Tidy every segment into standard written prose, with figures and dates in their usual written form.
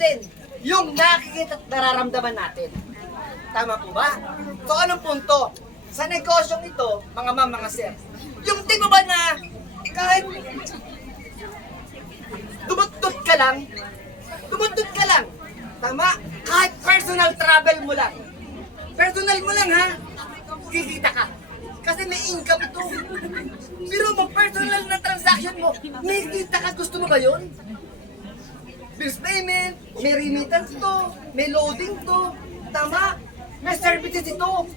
din yung nakikita at nararamdaman natin. Tama po ba? So anong punto? Sa negosyong ito, mga ma'am, mga sir, yung di mo ba na kahit tumutut ka lang, tama? Kahit personal travel mo lang, ha, kikita ka. Kasi may income ito. Pero mo, personal na transaction mo, may kita ka, gusto mo ba yun? Bills payment, may remittance to, may loading to, tama? May services ito.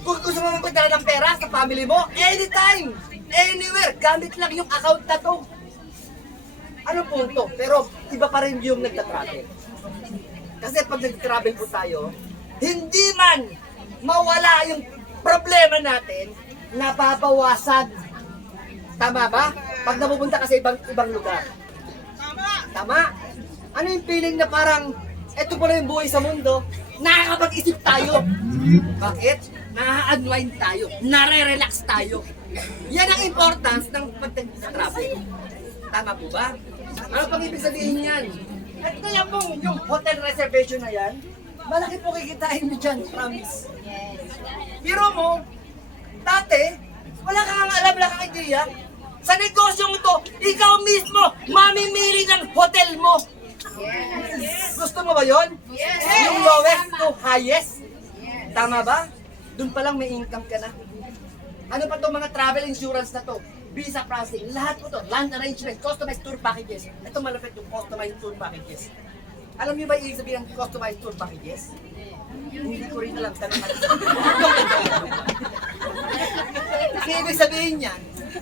Kung gusto mo magpadala ng pera sa family mo, anytime, anywhere, gamit lang yung account na to. Ano punto? Pero iba pa rin yung nagtatravel. Kasi pag nag-travel po tayo, hindi man mawala yung problema natin, nababawasan. Tama ba? Pag napupunta ka sa ibang lugar. Tama? Ano yung feeling na parang, eto pala yung buhay sa mundo, nakakapag-isip tayo. Bakit? Na-unwind tayo, nare-relax tayo. Yan ang importance ng pag-travel. Tama po ba? Ano pang ibig sabihin yan? At kaya pong yung hotel reservation na yan, malaki po kikitain mo dyan, promise. Pero mo, dati, wala kang alam, wala kang idea. Sa negosyong ito, ikaw mismo, mamimili ng hotel mo. Gusto mo ba yun? Yung lowest to highest? Tama ba? Doon pa lang may income ka na. Ano pa itong mga travel insurance na to? Visa processing, lahat po to, land arrangement, customized tour packages. Ito malapit yung customized tour packages. Alam niyo ba ibig sabihin ng customized tour packages? Hindi ko rin alam, tanong natin. Kasi ibig sabihin niyan,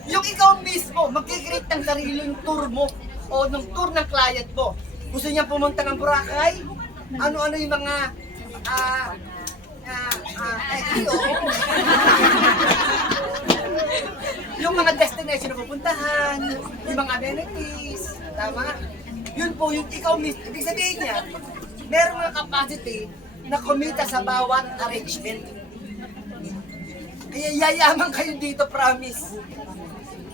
yung ikaw mismo, mag-create ng sariling tour mo o ng tour ng client mo. Gusto niya pumunta ng Boracay, ano-ano yung mga yung mga destination na pupuntahan, yung mga amenities, tama? Yun po, yung ikaw mismo, ibig sabihin niya, meron mga capacity na kumita sa bawat arrangement. Kaya yayaman kayo dito, promise.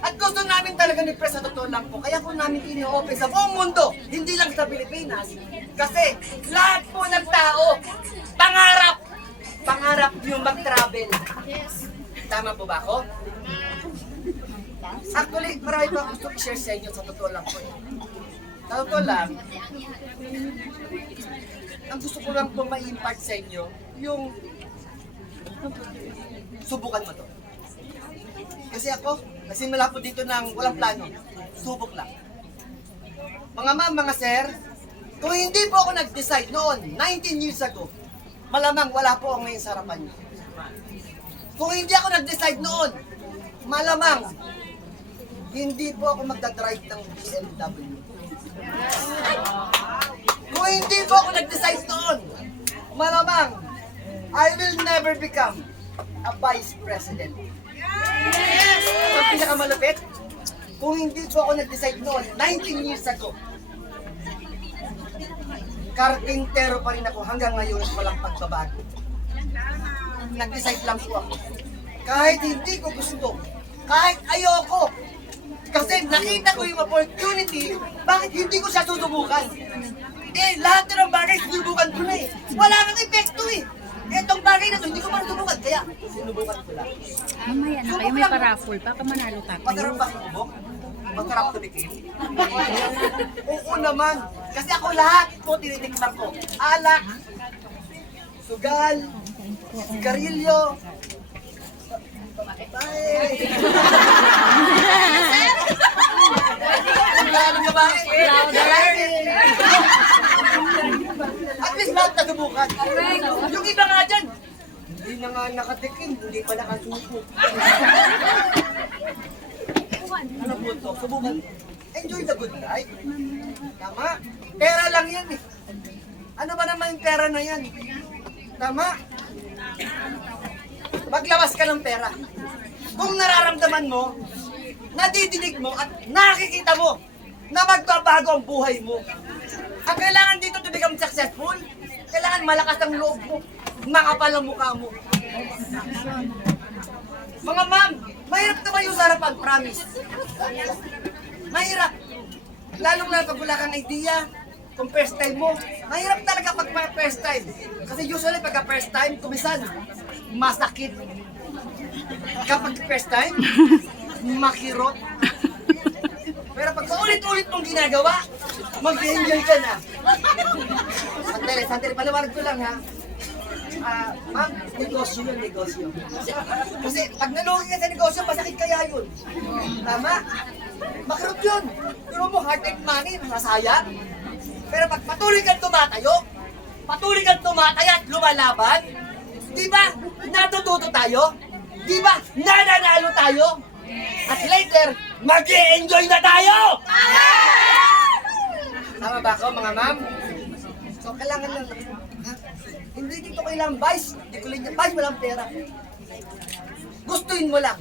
At gusto namin talaga ni Pres, sa totoo lang po, kaya po namin ini-open sa buong mundo, hindi lang sa Pilipinas. Kasi lahat po ng tao, pangarap yung mag-travel. Tama po ba ako? Actually, marami pa gusto i-share sa inyo, sa totoo lang po. Sa totoo lang, ang gusto ko lang po ma-impart sa inyo, yung subukan mo to. Kasi ako, nagsimula po dito ng walang plano, subok lang. Mga ma'am, mga sir, kung hindi po ako nag-decide noon, 19 years ago, malamang wala po ako ngayon sa harapan niyo. Kung hindi ako nag-decide noon, malamang hindi po ako magdadrive ng BMW. Kung hindi po ako nag-decide noon, malamang I will never become a vice president. Yes! Ang pinakamalapit, kung hindi po ako nag-decide noon, 19 years ago, karpintero pa rin ako hanggang ngayon, walang pagbabago. Nag-decide lang po ako. Kahit hindi ko gusto, kahit ayoko, kasi nakita ko yung opportunity, bakit hindi ko siya susubukan? Eh, lahat ng bagay susubukan ko na eh. Wala nang epekto eh. Etong bagay na to, hindi ko pa susubukan, kaya sinubukan ko lang. Mamaya na kayo, may paraffol. Baka manalo ka kayo. Masarap ba subok? Masarap tumikim? Oo naman. Kasi ako lahat po tinitikman ko. Alak, sugal, sigarilyo, at least lahat nasubukan. Yung iba nga dyan, hindi na nga nakatikim, hindi pa nakasuko. Ano po ito? Subukan. Enjoy the good life. Tama? Pera lang yan eh. Ano ba naman yung pera na yan? Tama? Maglabas ka ng pera. Kung nararamdaman mo, nadidinig mo at nakikita mo na magbabago ang buhay mo. Ang kailangan dito to become successful, kailangan malakas ang loob mo, makapal ang mukha mo. Mga ma'am, mahirap naman yung sarapan, promise. Mahirap. Lalong na pag wala kang idea, kung first time mo, mahirap talaga pag first time. Kasi usually pagka first time, kumisan, masakit. Kapag first time, makirot. Pero pag paulit-ulit mong ginagawa, mag-enjoy ka na. Sandali, paliwanag ko lang ha. Ma'am, negosyo yun, negosyo. Kasi pag nalugi ka sa negosyo, masakit kaya yun. Tama? Makirot yun. Pero mo, heart and money, masasayang. Pero pag patuloy kang tumatayo, patuloy kang tumataya at lumalaban, di ba, natututo tayo? Di ba, nananalo tayo? At later, mag-i-enjoy na tayo! Tama ba ako, mga ma'am? So, kailangan lang, hindi dito kailangan vice, hindi ko lang vice, walang pera. Gustuin mo lang,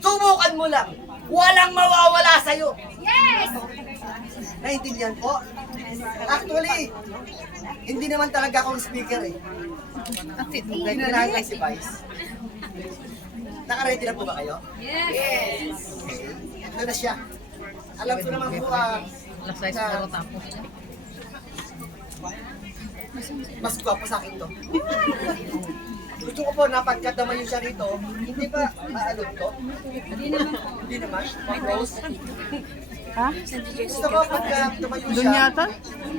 subukan mo lang, walang mawawala sa'yo. Yes! Naintindihan po? Actually, hindi naman talaga akong speaker eh. Hindi na lang si Vice. Naka-ready na po ba kayo? Yes! Ito na siya. Alam ko naman po mas gwapo sa akin to. Gusto ko po na pagkadamayo siya rito, hindi ba aalod to? Hindi naman. Rose. Ha? Gusto ko pagkadamayo siya,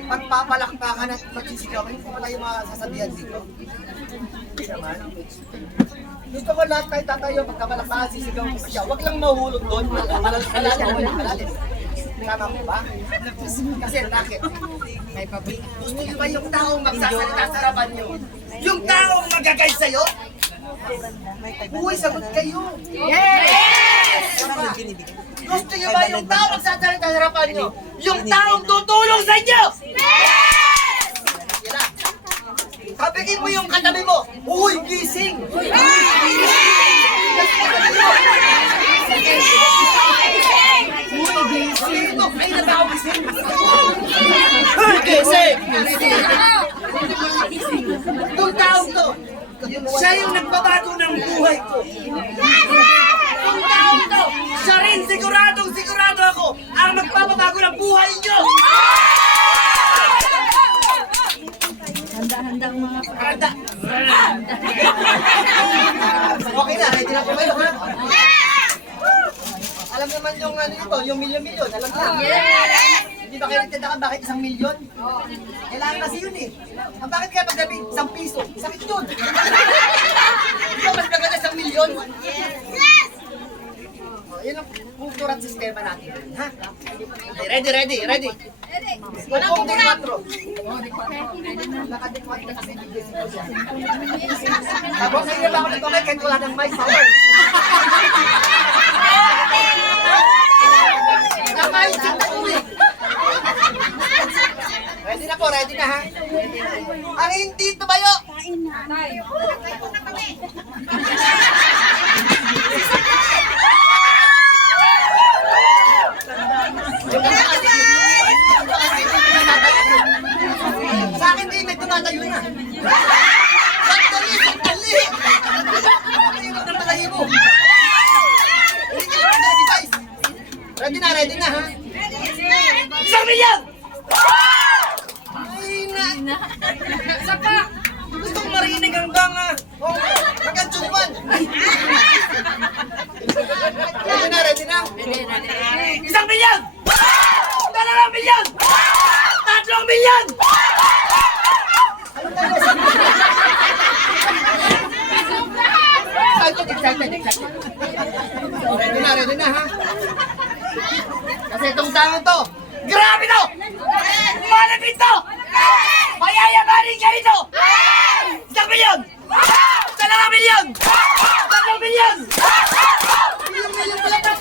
pagpapalakpakan at magsisigaw, hindi ko wala yung mga sasabihan dito. Hindi naman. Gusto ko lahat tayo tatayo, pagkapalakpakan, sisigaw ko siya. Huwag lang mahulog doon, malalim. Tama mo ba? Kasi bakit? Gusto nyo ba yung taong magsasalita sa harapan nyo? Yung taong magagay sa'yo? Uy, sagot kayo! Yes! Gusto nyo ba yung taong magsasalita sa harapan nyo? Yung taong tutulong sa inyo? Yes! Kapigin mo yung katabi mo. Uy, gising! Uy, gising! Sino? Ay, natawa gising! Uy, gising! Itong taong to, siya yung nagbabago ng buhay ko. Itong taong to, siya rin sigurado ako ang magpapabago ng buhay niyo. Handa ang mga Handa! Okay na, ready na po kayo, ha? Alam naman yung ano ito, yung milyon-milyon, alam na. Hindi ba kayo nagtatakan bakit 1 milyon? Kailangan kasi yun eh. Ang bakit kaya pagdabi 1 piso? Sakit yun! Hindi ba mas maganda 1 milyon? Yes! Yun ang kultura at sistema natin. Ha? Okay, ready. Wala kong D4. Naka-D4 na kasi bigyan ko siya. Tapos ngayon ba ako nagpamay kahit wala ng mic power? Naka-isip ako eh. Ready na ha? Ang hindi tumayo! Sa akin din, may tumatayo na. Sandali! Ang natalahi mo. Ready na ha? 1 milyon! Ay na! Isa pa! Gusto kong marinig hanggang magkatsupan. Ready na? 1 milyon! 2 milyon! 3 milyon! Excited. Ready na ha? Kasi itong taong to, grabe to! Malapit to! Mayayamanin ka rito! 1 milyon! 2 milyon! 3 milyon! Milyon pala to!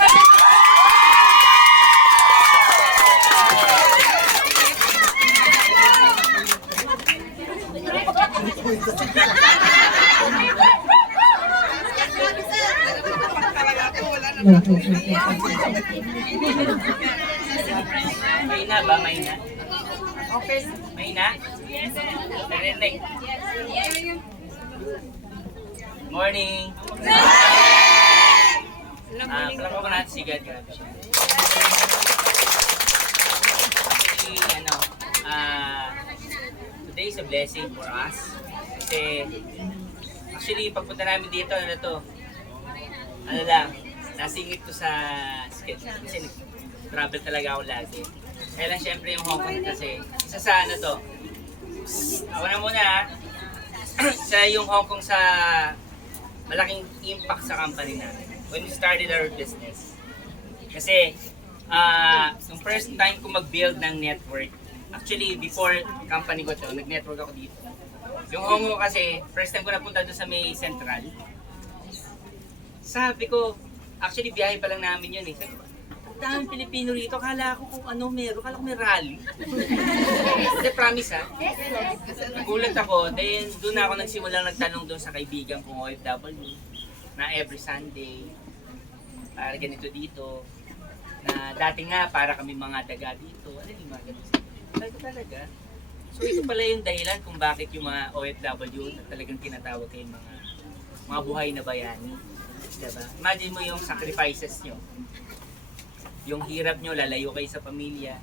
Mahina ba? Mahina? Okay. Mahina? Narinig. Morning! Palako ko natin si God. Grabe siya. Actually, today is a blessing for us. Kasi, actually, pagpunta namin dito, ano lang, nasingit ko sa schedule. Kasi travel talaga ako lagi. Kaya lang syempre yung Hong Kong kasi, isa sa ano to, ako na muna ha, sa yung Hong Kong sa malaking impact sa company namin. When we started our business. Kasi, yung first time ko mag-build ng network, actually before company ko to, nag-network ako dito. Yung Hong Kong kasi, first time ko napunta doon sa may central. Sabi ko, actually biyahe pa lang namin yun eh. Sabi ko, ang daming Pilipino rito, kala ko kung ano meron, kala ko may rally. Hindi, promise ha. Nagulat ako, then doon ako nagsimula nagtanong doon sa kaibigan kong OFW na every Sunday, para ganito dito, na dati nga para kami mga daga dito, ano yung mga ganito. Sabi ko talaga. So ito pala yung dahilan kung bakit yung mga OFW na talagang tinatawag kayong mga buhay na bayani. Diba? Imagine mo yung sacrifices nyo. Yung hirap nyo, lalayo kayo sa pamilya.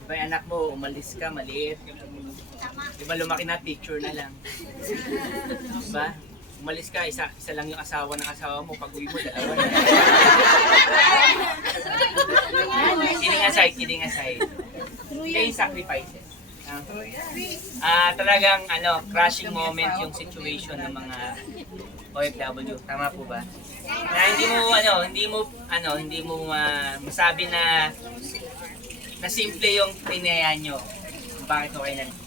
Diba yung anak mo, umalis ka, maliit. Diba lumaki na, picture na lang. Diba? Umalis ka, isa lang yung asawa ng asawa mo, pag uwi mo, dalawa na. Kidding aside. Kaya yung sacrifices. Talagang crushing moment yung situation ng mga OFW. Tama po ba? Na hindi mo masabi na simple yung tinayan nyo. Bakit ko kayo nandito?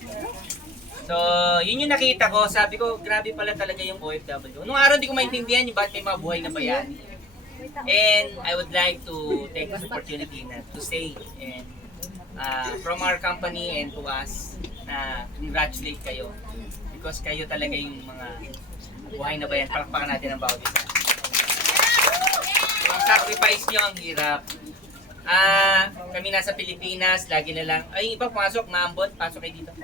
So, yun yung nakita ko. Sabi ko, grabe pala talaga yung OFW. Nung araw di ko maintindihan yung bakit may mga buhay na bayani. And I would like to take this opportunity to say and from our company and to us na congratulate kayo because kayo talaga yung mga buhay na bayan. Palakpakan natin ang bawat isa. Ang sacrifice nyo ang hirap. Kami nasa Pilipinas, lagi na lang, ay iba pumasok, maambot, pasok kayo dito.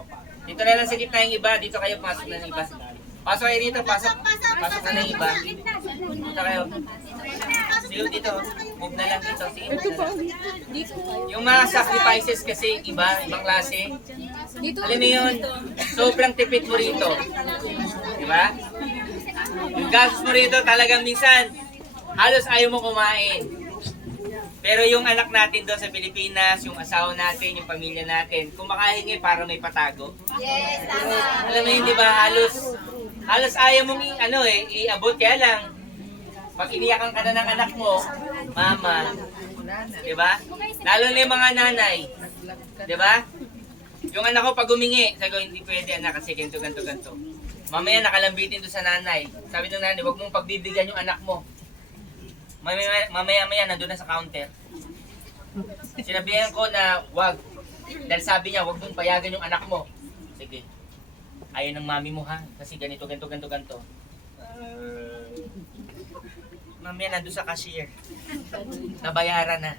Dito na lang sa gitna yung iba, dito kayo pumasok na ng iba. Pasok kayo dito, pasok na ng iba. Dito kayo. Sige dito, move na lang dito. Sige, move na lang. Yung mga sacrifices kasi ibang klase. Alam mo yun, sobrang tipid mo rito. Diba? Yung gastos mo rito talagang minsan, halos ayaw mo kumain. Pero yung anak natin doon sa Pilipinas, yung asawa natin, yung pamilya natin, kumakahingi para may patago. Yes, tama. Alam mo yun, di ba? Halos ayaw mong iabot. Kaya lang, pag iniyakan ka na ng anak mo, mama, di ba? Lalo na yung mga nanay, di ba? Yung anak ko pag humingi, sabi ko, hindi pwede anak kasi ganito. Mamaya nakalambitin doon sa nanay. Sabi ng nanay, huwag mong pagbibigyan yung anak mo. Mamaya nandun na sa counter. Sinabihan ko na wag. Dahil sabi niya, wag mong payagan yung anak mo. Sige. Ayaw ng mami mo ha. Kasi ganito. Mamaya nandun sa cashier. Nabayaran na.